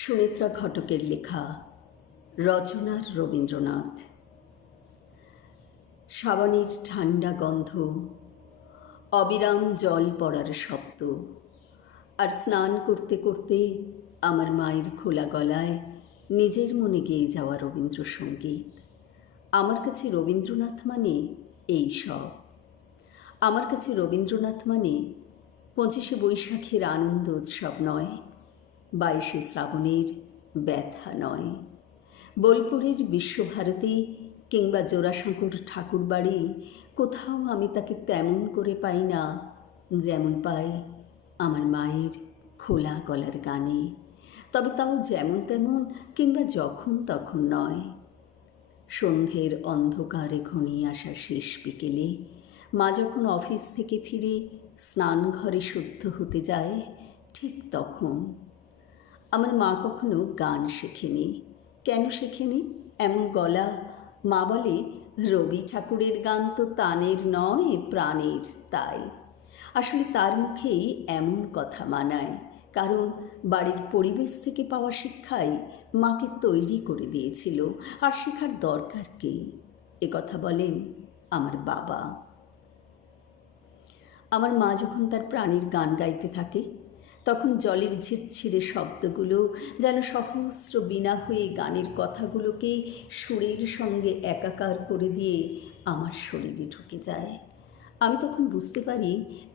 সুনেত্রা ঘটকের লেখা, রচনার রবীন্দ্রনাথ। সাবানের ঠান্ডা গন্ধ, অবিরাম জল পড়ার শব্দ, আর স্নান করতে করতে আমার মায়ের খোলা গলায় নিজের মনে গেয়ে যাওয়া রবীন্দ্রসঙ্গীত। আমার কাছে রবীন্দ্রনাথ মানে এই সব। আমার কাছে রবীন্দ্রনাথ মানে 25শে বৈশাখের আনন্দ উৎসব নয়, 22শে শ্রাবণের ব্যথা নয়, বোলপুরের বিশ্বভারতী কিংবা জোড়াসাঁকোর ঠাকুরবাড়ি। কোথাও আমি তাকে তেমন করে পাই না যেমন পাই আমার মায়ের খোলা গলার গানে। তবে তাও যেমন তেমন কিংবা যখন তখন নয়। সন্ধ্যের অন্ধকারে ঘনিয়ে আসা শেষ বিকেলে মা যখন অফিস থেকে ফিরে স্নান ঘরে শুদ্ধ হতে যায়, ঠিক তখন। আমার মা কখনো গান শেখেনি। কেন শেখেনি? এমন গলা। মা বলে, রবি ঠাকুরের গান তো তানের নয়, প্রাণের, তাই। আসলে তার মুখেই এমন কথা মানায়, কারণ বাড়ির পরিবেশ থেকে পাওয়া শিক্ষাই মাকে তৈরি করে দিয়েছিল। আর শেখার দরকার কি, কথা বলেন আমার বাবা। আমার মা যখন তার প্রাণীর গান গাইতে থাকে, তখন জলের ঝিরঝিরে শব্দগুলো যেন সহস্র বীণা হয়ে গানের কথাগুলোকে সুরের সঙ্গে একাকার করে দিয়ে আমার শরীরে ঢুকে যায়। আমি তখন বুঝতে পারি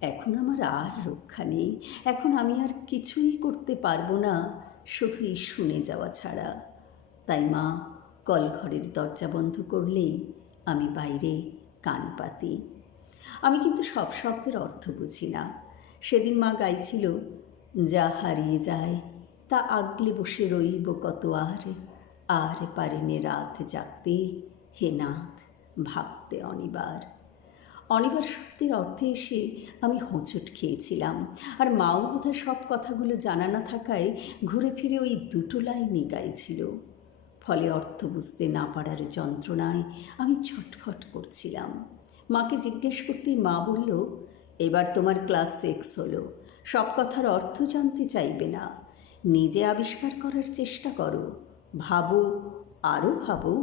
এখন আমার আর রক্ষা নেই, এখন আমি আর কিছুই করতে পারবো না, শুধুই শুনে যাওয়া ছাড়া। তাই মা কলঘরের দরজা বন্ধ করলেই আমি বাইরে কান পাতি। আমি কিন্তু সব শব্দের অর্থ বুঝি না। সেদিন মা গাইছিল, যা হারিয়ে যায় তা আগলে বসে রইব কত আর, আর পারিনে রাত জাগতে, হে নাথ ভাবতে অনিবার। অনিবার শব্দের অর্থে এসে আমি হোঁচট খেয়েছিলাম। আর মাও বোধহয় সব কথাগুলো জানা না থাকায় ঘুরে ফিরে ওই দুটো লাইনই গাইছিল। ফলে অর্থ বুঝতে না পারার যন্ত্রণায় আমি ছটফট করছিলাম। মাকে জিজ্ঞেস করতেই মা বলল, এবার তোমার ক্লাস 6 হলো, সব কথার অর্থ জানতে চাইবে না, নিজে আবিষ্কার করার চেষ্টা করো, ভাবো, আরও ভাবো।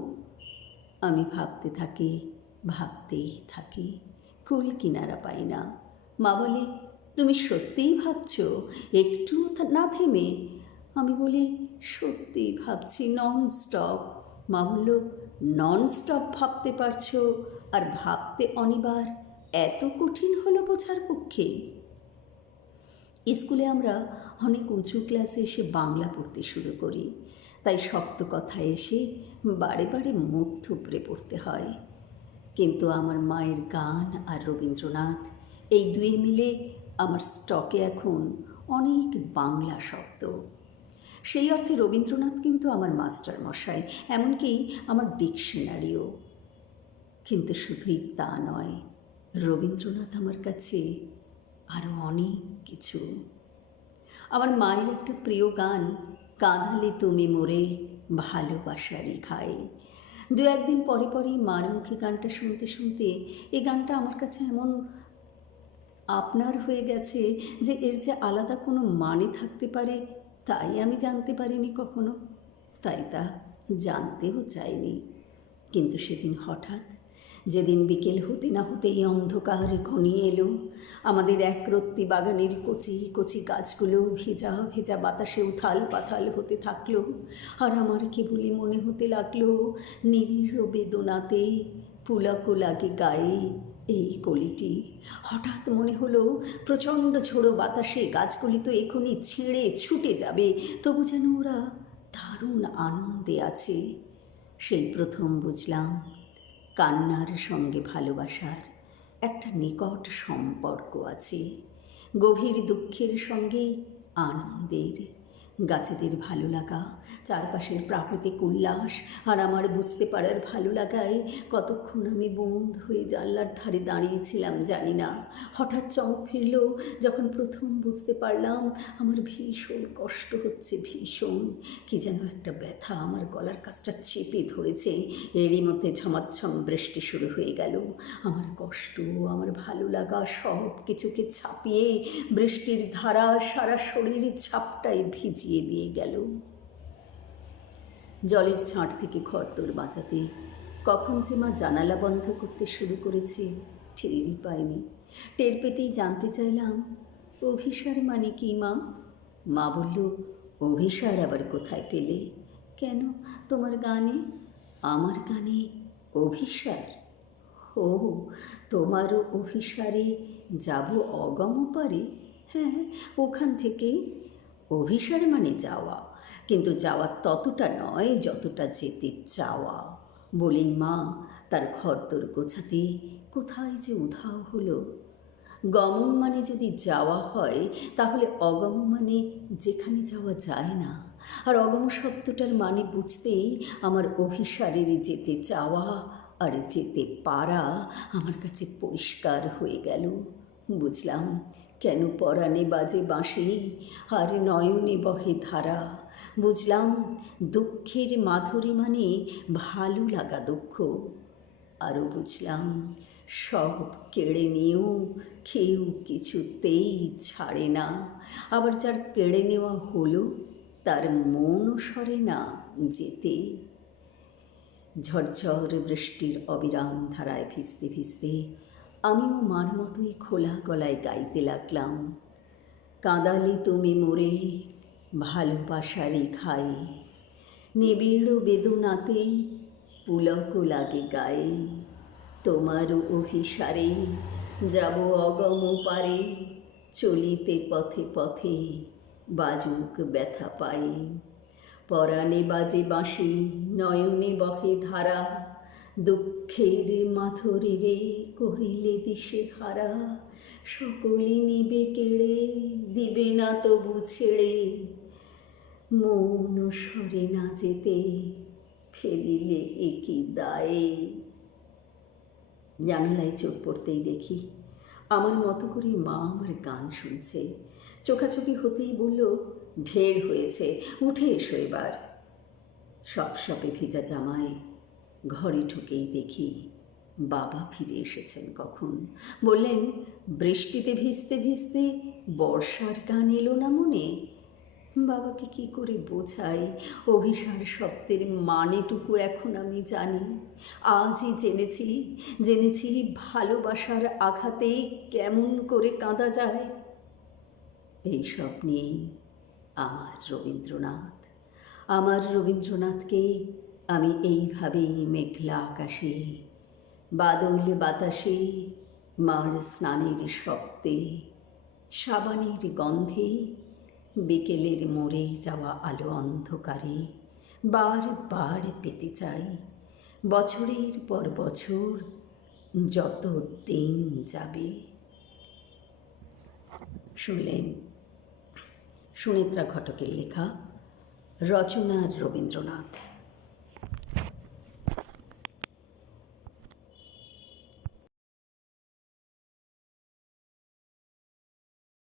আমি ভাবতে থাকি, ভাবতেই থাকি, কুল কিনারা পাই না। মা বলে, তুমি সত্যিই ভাবছো, একটু না থেমে? আমি বলি, সত্যিই ভাবছি, নন স্টপ। মা বলল, নন স্টপ ভাবতে পারছো আর ভাবতে অনিবার এত কঠিন হলো বোঝার পক্ষে? স্কুলে আমরা অনেক উঁচু ক্লাসে এসে বাংলা পড়তে শুরু করি, তাই শক্ত কথায় এসে বারে বারে মুখ থুবড়ে পড়তে হয়। কিন্তু আমার মায়ের গান আর রবীন্দ্রনাথ, এই দুই মিলে আমার স্টকে এখন অনেক বাংলা শব্দ। সেই অর্থে রবীন্দ্রনাথ কিন্তু আমার মাস্টার মশাই, এমনকি আমার ডিকশনারিও। কিন্তু শুধুই তা নয়, রবীন্দ্রনাথ আমার কাছে আরও অনেক কিছু। আমার মায়ের একটা প্রিয় গান, কাঁধালে তুমি মোরে ভালোবাসারই খাই। দু একদিন পরে পরেই মার মুখে গানটা শুনতে শুনতে এই গানটা আমার কাছে এমন আপনার হয়ে গেছে যে এর যে আলাদা কোনো মানে থাকতে পারে তাই আমি জানতে পারিনি কখনো, তাই তা জানতেও চাইনি। কিন্তু সেদিন হঠাৎ, যেদিন বিকেল হতে না হতেই অন্ধকার ঘনিয়ে এলো, আমাদের একরত্তি বাগানের কচি কচি গাছগুলো ভেজা ভেজা বাতাসে উথাল পাথাল হতে থাকলো। আর আমার কেবলই মনে হতে লাগলো, নিবিড় বেদনাতে পুলক লাগে গায়ে এই কলিটি। হঠাৎ মনে হলো, প্রচণ্ড ঝোড়ো বাতাসে গাছগুলি তো এখনই ছিঁড়ে ছুটে যাবে, তবু যেন ওরা দারুণ আনন্দে আছে। সেই প্রথম বুঝলাম, কান্নার সঙ্গে ভালোবাসার একটা নিকট সম্পর্ক আছে, গভীর দুঃখের সঙ্গে আনন্দের। গাছেদের ভালো লাগা, চারপাশের প্রাকৃতিক উল্লাস আর আমার বুঝতে পারার ভালো লাগায় কতক্ষণ আমি বন্ধ হয়ে জানলার ধারে দাঁড়িয়েছিলাম জানি না। হঠাৎ চমক ফিরল যখন প্রথম বুঝতে পারলাম আমার ভীষণ কষ্ট হচ্ছে, ভীষণ কি যেন একটা ব্যথা আমার গলার কাছটা চেপে ধরেছে। এরই মধ্যে ঝমাঝম বৃষ্টি শুরু হয়ে গেল। আমার কষ্ট, আমার ভালো লাগা সব কিছুকে ছাপিয়ে বৃষ্টির ধারা সারা শরীরে ঝাপটায় ভিজিয়ে দিয়ে গেল। জলের ছাঁট থেকে খড়দড় বাঁচাতে কখন যে মা জানালা বন্ধ করতে শুরু করেছে টেরই পাইনি। টের পেতেই জানতে চাইলাম, অভিসার মানে কি মা? মা বলল, অভিসার আবার কোথায় পেলে? কেন, তোমার গানে? আমার গানে অভিসার? ও, তোমারও অভিসারে যাব অগম পারে? হ্যাঁ, ওখান থেকেই। অভিসার মানে যাওয়া, কিন্তু যাওয়া ততটা নয় যতটা যেতে চাওয়া বলেই মা তার খড়দড় গোছাতে কোথায় যে উধাও হলো। গমন মানে যদি যাওয়া হয়, তাহলে অগম মানে যেখানে যাওয়া যায় না। আর অগম শব্দটার মানে বুঝতেই আমার অভিসারের যেতে চাওয়া আর যেতে পারা আমার কাছে পরিষ্কার হয়ে গেল। বুঝলাম কেন পরাণে বাজে বাঁশি আর নয়নে বহে ধারা। বুঝলাম দুঃখের মাধুরী মানে ভালো লাগা দুঃখ। আরও বুঝলাম সব কেড়ে নিয়েও কেউ কিছুতেই ছাড়ে না। আবার যার কেড়ে নেওয়া হলো তার মনও সরে না যেতে। ঝরঝর বৃষ্টির অবিরাম ধারায় ভিজতে ভিজতে আমিও মার মতোই খোলা গলায় গাইতে লাগলাম, কাঁদালে তুমি মোরে ভালোবাসারই খাই, নিবিড় বেদনাতে পুলক লাগে গায়ে, তোমারও অভিসারে যাব অগম পারে, চলিতে পথে পথে বাজুক ব্যথা পাই। পরাণে বাজে বাঁশি নয়নে বহে ধারা, দুঃখের মাথুরী রে করিলে দিশে হারা, সকলে নিবে কেড়ে দিবে না তবু ছেড়ে, মন সরে না যেতে ফেলিলে একই দায়ে। জানালায় চোখ পড়তেই দেখি আমার মতো করে মা আমার গান শুনছে। চোখাচোখি হতেই বলল, ঢের হয়েছে, উঠে এসো এবার। সপসপে ভিজা জামায় ঘরে ঢুকেই দেখি বাবা ফিরে এসেছেন কখন। বললেন, বৃষ্টিতে ভিজতে ভিজতে বর্ষার গান এলো না মনে? বাবাকে কি করে বোঝাই অভিসার শব্দের মানেটুকু এখন আমি জানি। আজই জেনেছি ভালোবাসার আঘাতে কেমন করে কাঁদা যায়। এইসব নিয়েই আমার রবীন্দ্রনাথকে আমি এইভাবেই মেঘলা আকাশে, বাদল বাতাসে, মার স্নানের শব্দে, সাবানের গন্ধে, বিকেলের মরে যাওয়া আলো অন্ধকারে বারবার পেতে চাই। বছরের পর বছর যত দিন যাবে। শুনলেন সুনেত্রা ঘটকের লেখা, রচনা রবীন্দ্রনাথ।